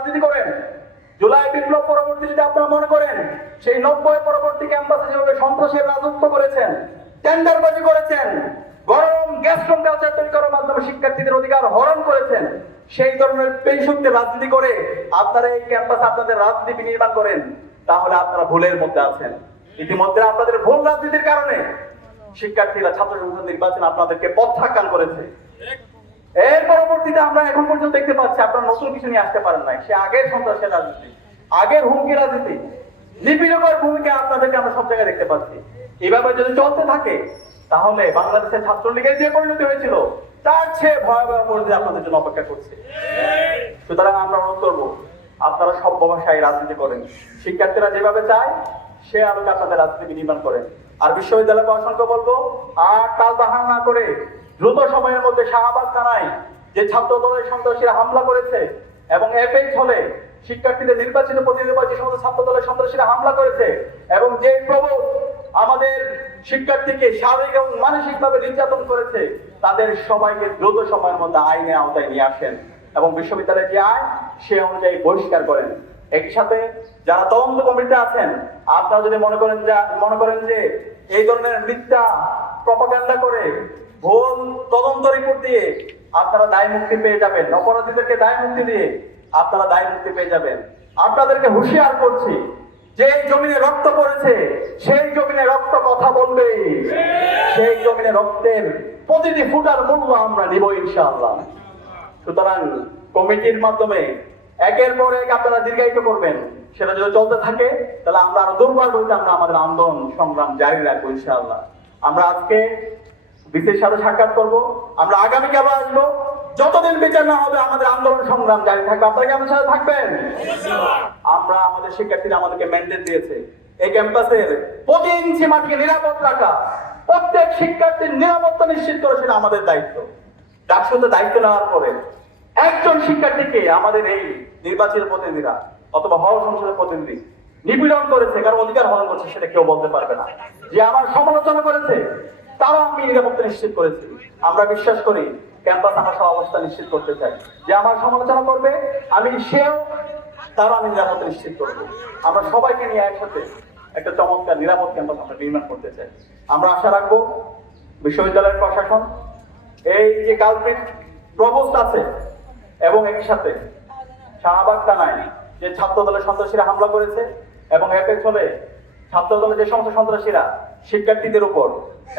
রাজনীতি করেন, জুলাই বিপ্লব পরবর্তী যদি আপনারা মনে করেন সেই 90 পরবর্তী ক্যাম্পাসে যেভাবে সন্ত্রাসের রাজত্ব করেছেন, টেন্ডারবাজি করেছেন, গরম গ্যাস কালচার তৈরি করার মাধ্যমে শিক্ষার্থীদের অধিকার হরণ করেছেন, সেই ধরনের পেশাদের রাজনীতি করে আপনারা এই ক্যাম্পাসে আপনাদের রাজনীতি বিনির্মাণ করেন, তাহলে আপনারা ভুলের মধ্যে আছেন। ইতিমধ্যে আপনাদের ভুল রাজনীতির কারণে শিক্ষার্থীরা ছাত্র সংসদ নির্বাচন আপনাদেরকে প্রত্যাখ্যান করেছে। এর পরবর্তীতে আমরা এখন পর্যন্ত দেখতে পাচ্ছি আপনারা নতুন কিছু নিয়ে আসতে পারেন নাই। সে আগের সন্ত্রাসের রাজনীতি, আগের হুমকি রাজনীতি, নিপীড়কের ভূমিকা আপনাদেরকে আমরা সব জায়গায় দেখতে পাচ্ছি। এভাবে যদি চলতে থাকে তাহলে বাংলাদেশের ছাত্রলীগের যে পরিণতি হয়েছিল তার চেয়ে ভয়াবহ পরিণতি আপনাদের জন্য অপেক্ষা করছে। সুতরাং আমরা অনুরোধ করবো আপনারা সভ্য ভাষায় রাজনীতি করেন, শিক্ষার্থীরা যেভাবে চায় সে আলোকে আপনাদের রাজনীতি বিনির্মাণ করেন। আর বিশ্ববিদ্যালয় প্রশাসনকে বলবো আর তাল বাহাল না করে দ্রুত সময়ের মধ্যে শাহবাগ থানায় যে ছাত্র দলের সন্ত্রাসীরা হামলা করেছে এবং এফএইচ হলে শিক্ষার্থীদের নির্বাচিত প্রতিনিধি যে সমস্ত ছাত্র দলের সন্ত্রাসীরা হামলা করেছে এবং যে প্রবোধ আমাদের শিক্ষার্থীকে শারীরিক এবং মানসিকভাবে নির্যাতন করেছে, তাদের সবাইকে দ্রুত সময়ের মধ্যে আইনের আওতায় নিয়ে আসেন এবং বিশ্ববিদ্যালয়ের যে আইন সে অনুযায়ী বহিষ্কার করেন। একই সাথে যারা তদন্ত কমিটিতে আছেন, আপনারা যদি মনে করেন যে এই ধরনের মিথ্যা প্রপাগান্ডা করে ভুল তদন্ত রিপোর্ট দিয়ে আপনারা দায় মুক্তি পেয়ে যাবেন, অপরাধীদেরকে দায় মুক্তি দিয়ে আপনারা দায় মুক্তি পেয়ে যাবেন, আপনাদেরকে হুঁশিয়ার করছি যে জমিনে রক্ত পড়েছে সেই জমিনে রক্ত কথা বলবে, সেই জমিনে রক্তের প্রতিটি ফুটার মূল্য আমরা নিব ইনশাআল্লাহ। সুতরাং কমিটির মাধ্যমে একের পর এক আপনারা দীর্ঘায়িত করবেন, সেটা যদি চলতে থাকে তাহলে আমরা আরো দুর্বল হইতে আমরা আমাদের আন্দোলন সংগ্রাম জারি রাখবো ইনশাআল্লাহ। আমরা আজকে বিসির সাথে সাক্ষাৎ করব, আমরা আগামীকাল আসবো, যতদিন বিচার না হবে আমাদের আন্দোলন সংগ্রাম জারি থাকবে। আপনারা কি আমাদের সাথে থাকবেন? আমরা আমাদের শিক্ষার্থীরা আমাদেরকে ম্যান্ডেট দিয়েছে এই ক্যাম্পাসের প্রতি ইঞ্চি মাটিকে নিরাপদ রাখা, প্রত্যেক শিক্ষার্থীর নিরাপত্তা নিশ্চিত করা সেটা আমাদের দায়িত্ব। ডাকসুতে দায়িত্ব নেওয়ার পরে একজন শিক্ষার্থীকে আমাদের এই নির্বাচিত প্রতিনিধিরা অথবা হল সংসদের প্রতিনিধি নিপীড়ন করেছে, কারো অধিকার হরণ করছে সেটা কেউ বলতে পারবে না। যে আমার সমালোচনা করেছে তারাও আমি নিরাপত্তা নিশ্চিত করেছি। আমরা বিশ্বাস করি ক্যাম্পাস আমার সব অবস্থা নিশ্চিত করতে চাই, যে আমার সমালোচনা করবে আমি সেও তারও আমি নিরাপত্তা নিশ্চিত করবো। আমরা সবাইকে নিয়ে একসাথে একটা চমৎকার নিরাপদ ক্যাম্পাস আমরা নির্মাণ করতে চাই। আমরা আশা রাখবো বিশ্ববিদ্যালয়ের প্রশাসন এই যে কালপ্রিট প্রভোস্ট আছে এবং একই সাথে শাহবাগ থানায় যে ছাত্র দলের সন্ত্রাসীরা হামলা করেছে এবং এফএক্স হলে ছাত্র দলের যে সমস্ত সন্ত্রাসীরা শিক্ষার্থীদের উপর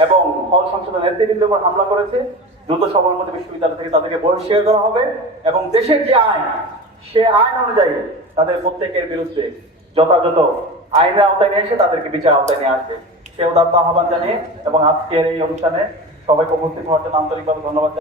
এবং হল সংসদের নেতৃবৃন্দের উপর হামলা করেছে, দ্রুত সময়ের মধ্যে বিশ্ববিদ্যালয় থেকে তাদেরকে বহিষ্কার করা হবে এবং দেশের যে আইন সে আইন অনুযায়ী তাদের প্রত্যেকের বিরুদ্ধে যথাযথ আইনের আওতায় নিয়ে এসে তাদেরকে বিচার আওতায় নিয়ে আসবে সে উদাত্ত আহ্বান জানিয়ে এবং আজকের এই অনুষ্ঠানে সবাইকে উপস্থিত হওয়ার জন্য আন্তরিকভাবে ধন্যবাদ।